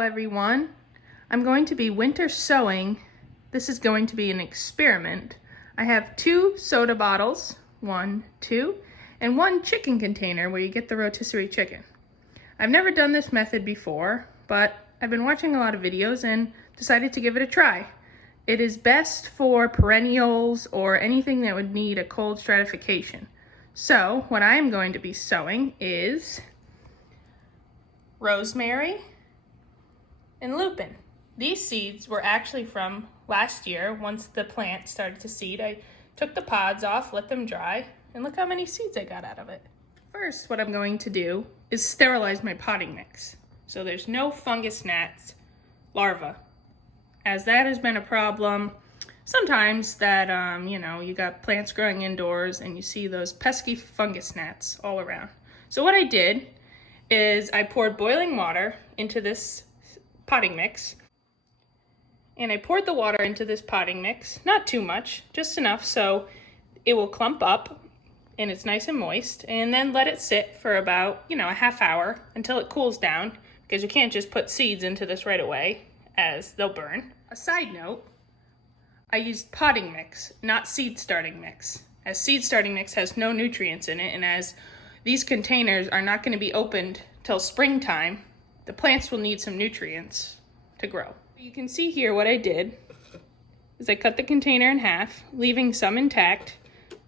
Hello everyone. I'm going to be winter sowing. This is going to be an experiment. I have 2 soda bottles, 1, 2, and 1 chicken container where you get the rotisserie chicken. I've never done this method before, but I've been watching a lot of videos and decided to give it a try. It is best for perennials or anything that would need a cold stratification. So what I am going to be sowing is rosemary and lupine. These seeds were actually from last year. Once the plant started to seed, I took the pods off, let them dry, and look how many seeds I got out of it. First, what I'm going to do is sterilize my potting mix so there's no fungus gnats larvae, as that has been a problem sometimes that you got plants growing indoors and you see those pesky fungus gnats all around. So what I did is I poured boiling water into this potting mix, and I poured the water into this potting mix, not too much, just enough so it will clump up and it's nice and moist, and then let it sit for about, a half hour until it cools down, because you can't just put seeds into this right away as they'll burn. A side note, I used potting mix, not seed starting mix, as seed starting mix has no nutrients in it, and as these containers are not going to be opened till springtime, the plants will need some nutrients to grow. You can see here what I did is I cut the container in half, leaving some intact,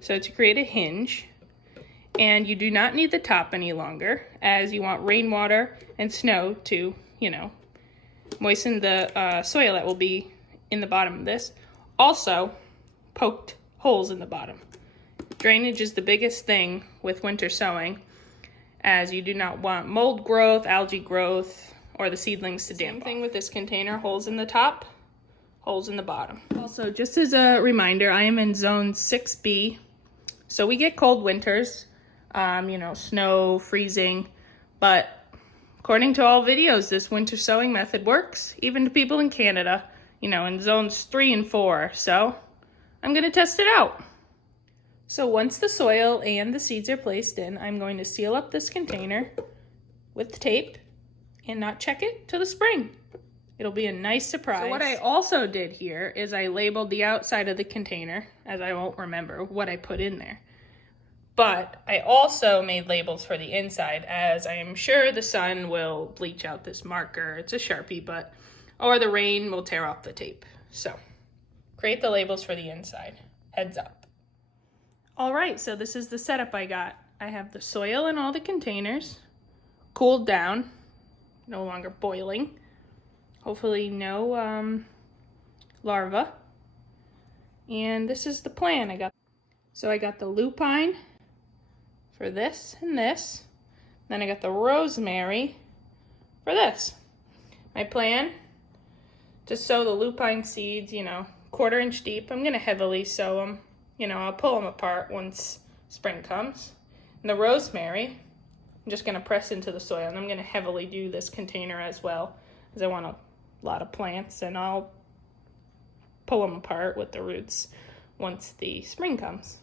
so to create a hinge. And you do not need the top any longer, as you want rainwater and snow to, moisten the soil that will be in the bottom of this. Also, poked holes in the bottom. Drainage is the biggest thing with winter sowing, as you do not want mold growth, algae growth, or the seedlings to damp. Same thing with this container, holes in the top, holes in the bottom. Also, just as a reminder, I am in zone 6B, so we get cold winters, snow, freezing, but according to all videos, this winter sowing method works, even to people in Canada, in zones 3 and 4, so I'm gonna test it out. So once the soil and the seeds are placed in, I'm going to seal up this container with tape and not check it till the spring. It'll be a nice surprise. So what I also did here is I labeled the outside of the container, as I won't remember what I put in there. But I also made labels for the inside, as I am sure the sun will bleach out this marker. It's a Sharpie, or the rain will tear off the tape. So create the labels for the inside. Heads up. All right, so this is the setup I got. I have the soil in all the containers, cooled down, no longer boiling. Hopefully no larvae. And this is the plan I got. So I got the lupine for this and this. Then I got the rosemary for this. My plan, to sow the lupine seeds, 1/4 inch deep. I'm gonna heavily sow them. I'll pull them apart once spring comes. And the rosemary, I'm just gonna press into the soil, and I'm gonna heavily do this container as well, because I want a lot of plants, and I'll pull them apart with the roots once the spring comes.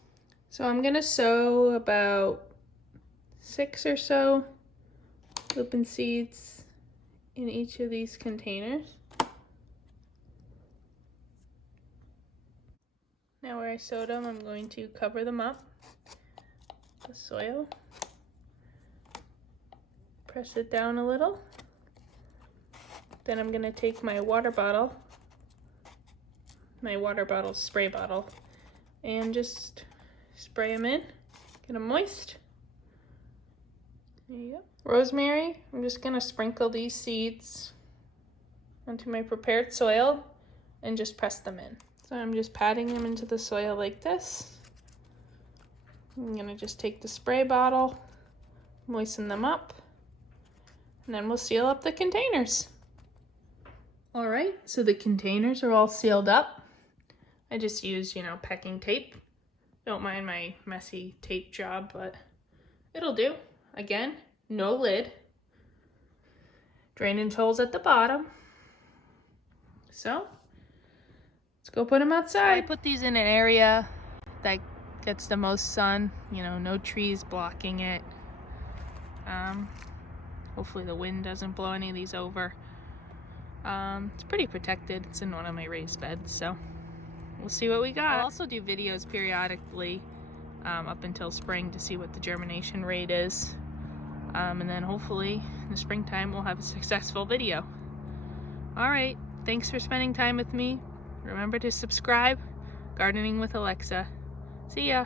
So I'm gonna sow about 6 or so lupine seeds in each of these containers. Now where I sowed them, I'm going to cover them up with the soil. Press it down a little. Then I'm gonna take my water bottle spray bottle, and just spray them in, get them moist. There you go. Rosemary, I'm just gonna sprinkle these seeds onto my prepared soil and just press them in. So I'm just patting them into the soil like this. I'm gonna just take the spray bottle, moisten them up, and then we'll seal up the containers. All right, so the containers are all sealed up. I just used, packing tape. Don't mind my messy tape job, but it'll do. Again, no lid. Drainage holes at the bottom. So let's go put them outside. I put these in an area that gets the most sun, no trees blocking it. Hopefully the wind doesn't blow any of these over. It's pretty protected. It's in one of my raised beds, so we'll see what we got. I'll also do videos periodically up until spring to see what the germination rate is. And then hopefully in the springtime we'll have a successful video. Alright, thanks for spending time with me. Remember to subscribe. Gardening with Alexa. See ya!